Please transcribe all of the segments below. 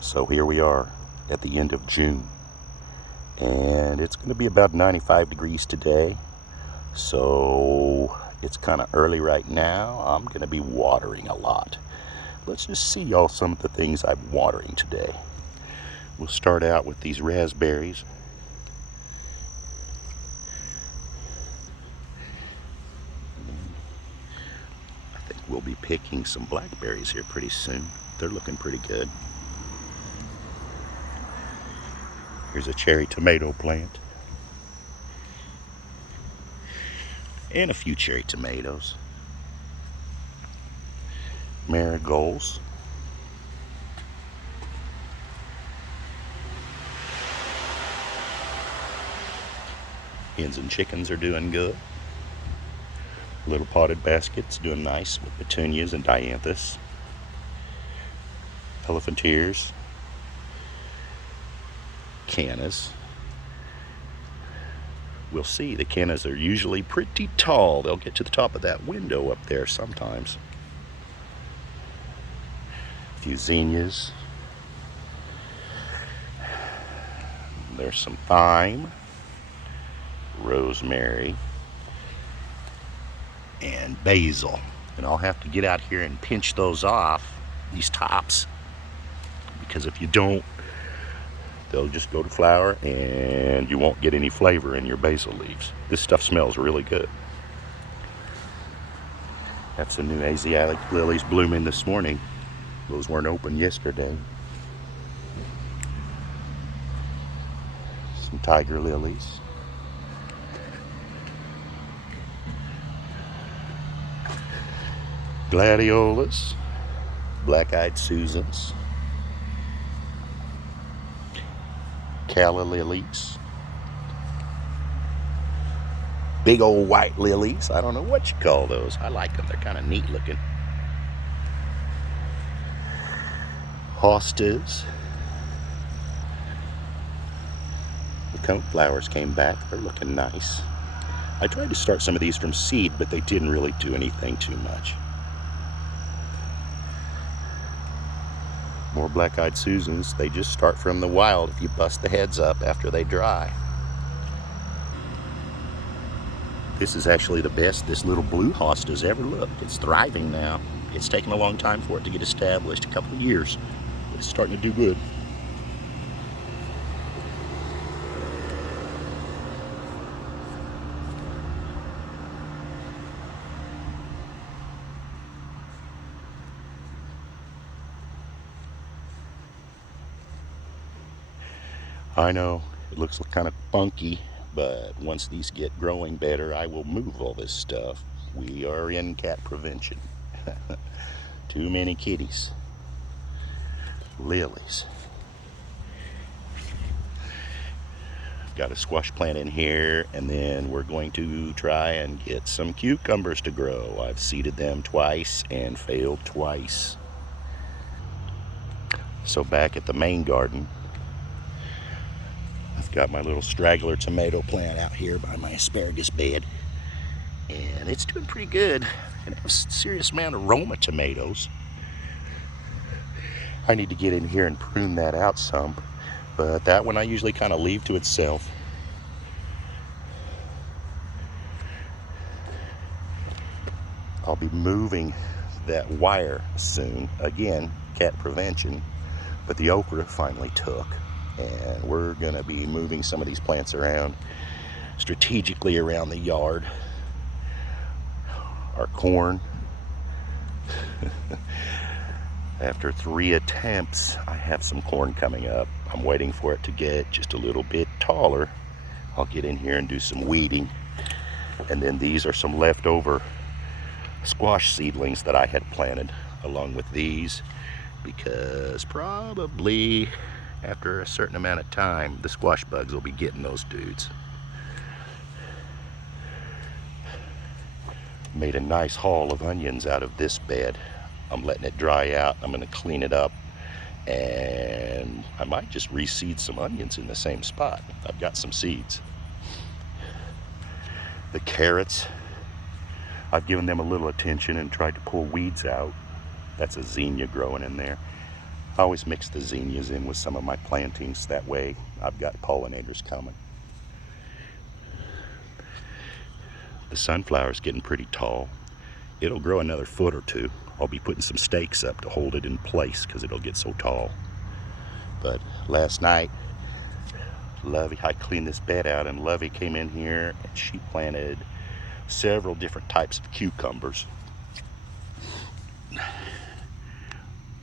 So here we are at the end of June, and it's going to be about 95 degrees today. So it's kind of early right now. I'm going to be watering a lot. Let's just see y'all some of the things I'm watering today. We'll start out with these raspberries. I think we'll be picking some blackberries here pretty soon. They're looking pretty good. Here's a cherry tomato plant. And a few cherry tomatoes. Marigolds. Hens and chickens are doing good. Little potted baskets doing nice with petunias and dianthus. Elephantiers. Cannas. We'll see, the cannas are usually pretty tall. They'll get to the top of that window up there sometimes. A few zinnias. There's some thyme, rosemary, and basil. And I'll have to get out here and pinch those off, these tops, because if you don't, they'll just go to flower and you won't get any flavor in your basil leaves. This stuff smells really good. Have some new Asiatic lilies blooming this morning. Those weren't open yesterday. Some tiger lilies. Gladiolas. Black-eyed Susans. Calla lilies. Big old white lilies. I don't know what you call those. I like them. They're kind of neat looking. Hostas. The cone flowers came back. They're looking nice. I tried to start some of these from seed, but they didn't really do anything too much. More black-eyed Susans. They just start from the wild if you bust the heads up after they dry. This is actually the best this little blue hosta's ever looked. It's thriving now. It's taken a long time for it to get established, a couple of years, but it's starting to do good. I know it looks kind of funky, but once these get growing better, I will move all this stuff. We are in cat prevention. Too many kitties. Lilies. I've got a squash plant in here, and then we're going to try and get some cucumbers to grow. I've seeded them twice and failed twice. So back at the main garden, I've got my little straggler tomato plant out here by my asparagus bed, and it's doing pretty good. And I have a serious amount of Roma tomatoes. I need to get in here and prune that out some, but that one I usually kind of leave to itself. I'll be moving that wire soon. Again, cat prevention, but the okra finally took. And we're gonna be moving some of these plants around strategically around the yard. Our corn. After 3 attempts, I have some corn coming up. I'm waiting for it to get just a little bit taller. I'll get in here and do some weeding. And then these are some leftover squash seedlings that I had planted along with these, because probably after a certain amount of time, the squash bugs will be getting those dudes. Made a nice haul of onions out of this bed. I'm letting it dry out. I'm going to clean it up, and I might just reseed some onions in the same spot. I've got some seeds. The carrots, I've given them a little attention and tried to pull weeds out. That's a zinnia growing in there. I always mix the zinnias in with some of my plantings. That way I've got pollinators coming. The sunflower's getting pretty tall. It'll grow another foot or two. I'll be putting some stakes up to hold it in place because it'll get so tall. But last night, Lovey, I cleaned this bed out, and Lovey came in here and she planted several different types of cucumbers.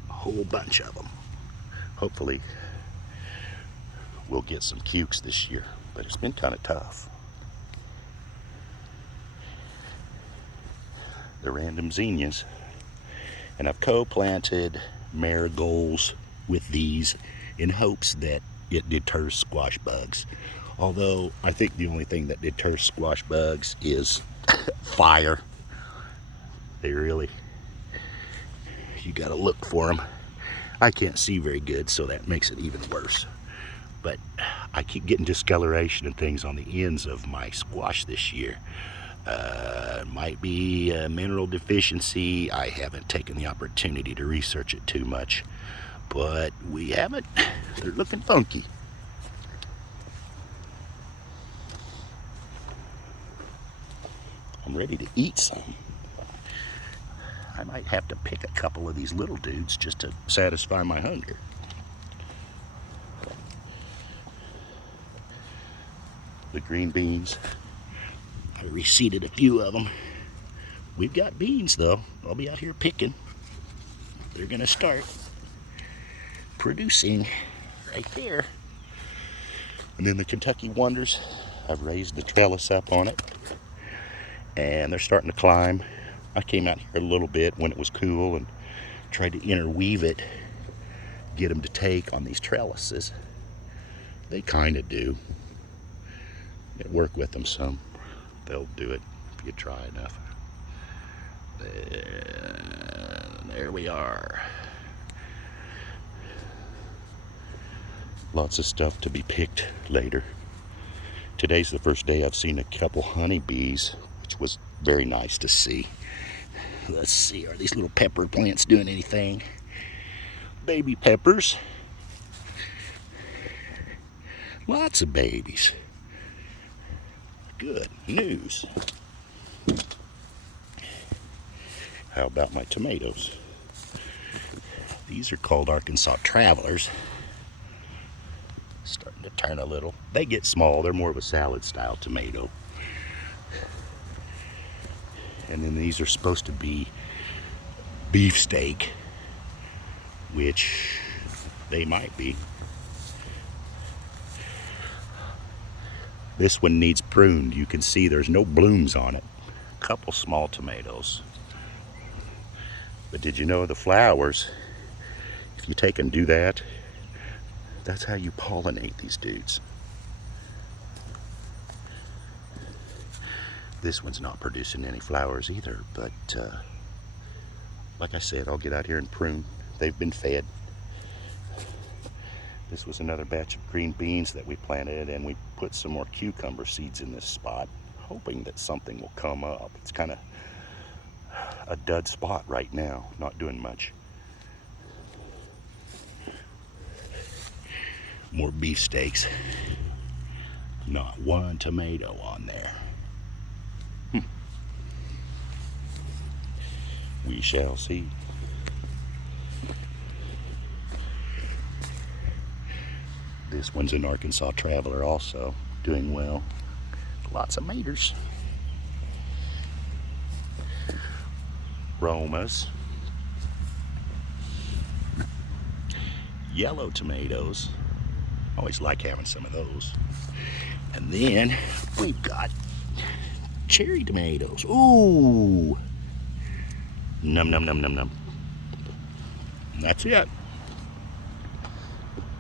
A whole bunch of them. Hopefully we'll get some cukes this year, but it's been kind of tough. The random zinnias, and I've co-planted marigolds with these in hopes that it deters squash bugs. Although I think the only thing that deters squash bugs is fire. They really, you gotta look for them. I can't see very good, so that makes it even worse. But I keep getting discoloration and things on the ends of my squash this year. Might be a mineral deficiency. I haven't taken the opportunity to research it too much, but we haven't. They're looking funky. I'm ready to eat some. I might have to pick a couple of these little dudes just to satisfy my hunger. The green beans, I reseeded a few of them. We've got beans though. I'll be out here picking. They're gonna start producing right there. And then the Kentucky Wonders, I've raised the trellis up on it and they're starting to climb. I came out here a little bit when it was cool and tried to interweave it, get them to take on these trellises. They kind of do. You work with them some. They'll do it if you try enough. There we are. Lots of stuff to be picked later. Today's the first day I've seen a couple honeybees, which was very nice to see. Let's see, are these little pepper plants doing anything? Baby peppers. Lots of babies. Good news. How about my tomatoes? These are called Arkansas Travelers. Starting to turn a little. They get small. They're more of a salad style tomato. And then these are supposed to be beefsteak, which they might be. This one needs pruned. You can see there's no blooms on it. A couple small tomatoes. But did you know the flowers, if you take and do that, that's how you pollinate these dudes. This one's not producing any flowers either, but like I said, I'll get out here and prune. They've been fed. This was another batch of green beans that we planted, and we put some more cucumber seeds in this spot, hoping that something will come up. It's kind of a dud spot right now, not doing much. More beefsteaks. Not one tomato on there. We shall see. This one's an Arkansas Traveler also, doing well. Lots of maters. Romas. Yellow tomatoes. Always like having some of those. And then we've got cherry tomatoes. Ooh. Num num num num num. And that's it.